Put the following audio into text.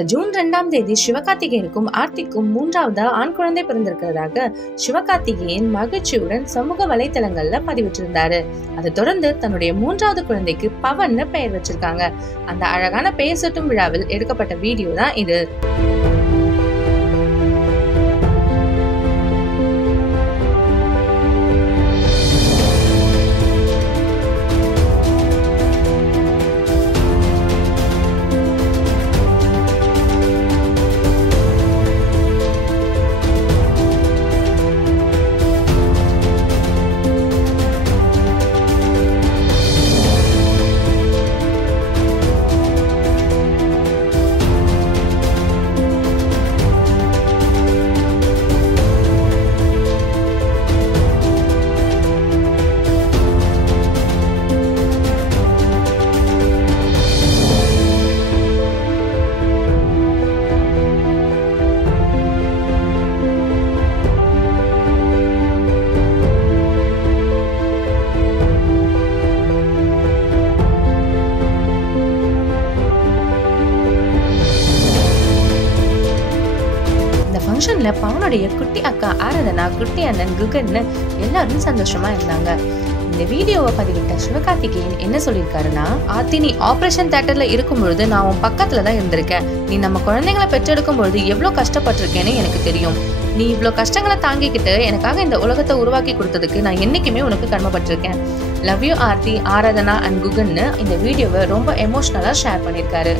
கடந்த ஜூன் 2ஆம் தேதி சிவகார்த்திகேயனுக்கும் ஆர்த்திக்கும் 3வது ஆண் குழந்தை பிறந்திருக்கிறதாக சிவகார்த்திகேயன் மகிழ்ச்சியுடன் சமூக வலைதளங்கள்ல பதிவிட்டிருந்தாரு. அதை தொடர்ந்து தன்னுடைய 3வது குழந்தைக்கு பவன்னு பெயர் வச்சிருக்காங்க. அந்த அழகான பெயர் சூட்டும் விழாவில் எடுக்கப்பட்ட வீடியோ தான் இது. ஃபங்க்ஷன்ல பவனுடைய குட்டி அக்கா ஆராதனா, குட்டி அண்ணன் குகன்னு எல்லாரும் சந்தோஷமா இருந்தாங்க. இந்த வீடியோவை பதிவிட்ட சிவகார்த்திகேயன் என்ன சொல்லியிருக்காருன்னா, ஆர்த்தி நீ ஆபரேஷன் தியேட்டர்ல இருக்கும் பொழுது நான் உன் பக்கத்துல தான் இருந்திருக்கேன். நீ நம்ம குழந்தைங்களை பெற்றெடுக்கும் பொழுது எவ்வளவு கஷ்டப்பட்டிருக்கேன்னு எனக்கு தெரியும். நீ இவ்வளவு கஷ்டங்களை தாங்கிக்கிட்டு எனக்காக இந்த உலகத்தை உருவாக்கி கொடுத்ததுக்கு நான் என்னைக்குமே உனக்கு கடமைப்பட்டிருக்கேன். Love you Aarthi, Aradhana and குகன்னு இந்த வீடியோவை ரொம்ப எமோஷனலா ஷேர் பண்ணியிருக்காரு.